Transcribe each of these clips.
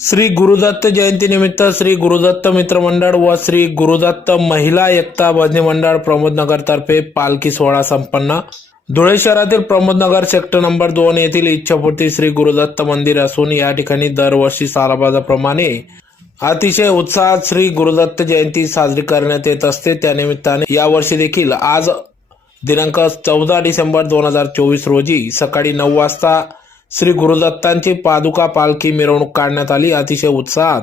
श्री गुरुदत्त जयंतीनिमित्त श्री गुरुदत्त मित्र मंडळ व श्री गुरुदत्त महिला एकता भजनी मंडळ प्रमोदनगर तर्फे पालखी सोहळा संपन्न। धुळे शहरातील प्रमोदनगर सेक्टर नंबर 2 येथील इच्छापूर्ती श्री गुरुदत्त मंदिर असून या ठिकाणी दरवर्षी सालाबादाप्रमाणे अतिशय उत्साहात श्री गुरुदत्त जयंती साजरी करण्यात येत असते। त्यानिमित्ताने यावर्षी देखील आज दिनांक 14 डिसेंबर 2024 रोजी सकाळी 9 वाजता श्री गुरुदत्तांची पादुका पालखी मिरवणूक काढण्यात आली। अतिशय उत्साहात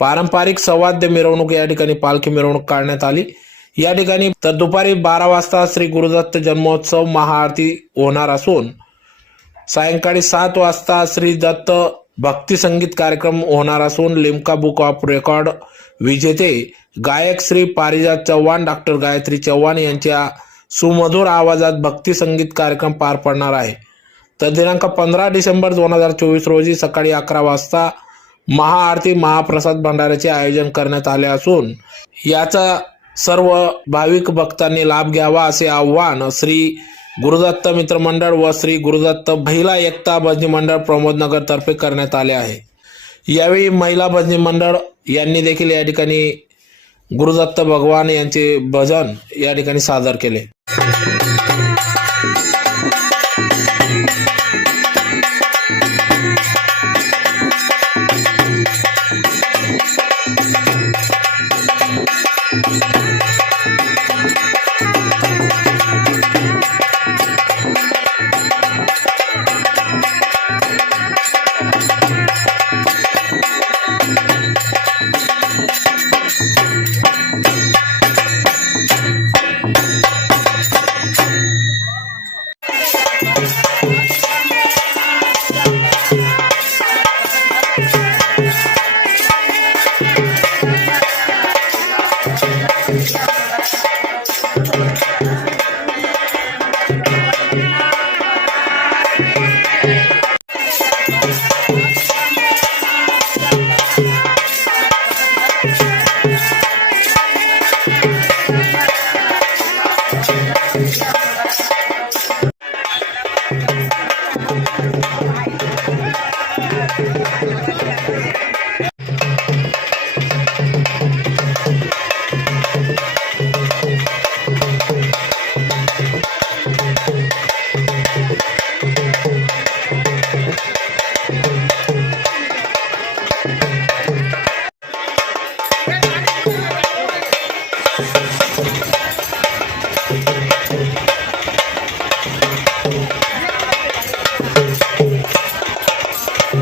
पारंपरिक सवाद्य मिरवणूक या ठिकाणी पालखी मिरवणूक काढण्यात आली। या ठिकाणी तर दुपारी 12 वाजता श्री गुरुदत्त जन्मोत्सव महाआरती होणार असून सायंकाळी 7 वाजता श्री दत्त भक्ती संगीत कार्यक्रम होणार असून लिम्का बुक ऑफ रेकॉर्ड विजेते गायक श्री पारिजात चव्हाण, डॉक्टर गायत्री चव्हाण यांच्या सुमधुर आवाजात भक्ती संगीत कार्यक्रम पार पडणार आहे। तर दिनांक 15 डिसेंबर 2024 रोजी सकाळी 11 वाजता महाआरती महाप्रसाद भंडाऱ्याचे आयोजन करण्यात आले असून याचा सर्व भाविक भक्तांनी लाभ घ्यावा असे आवाहन श्री गुरुदत्त मित्र मंडळ व श्री गुरुदत्त महिला एकता भजनी मंडळ प्रमोदनगर तर्फे करण्यात आले आहे। यावेळी महिला भजनी मंडळ यांनी देखील या ठिकाणी गुरुदत्त भगवान यांचे भजन या ठिकाणी सादर केले।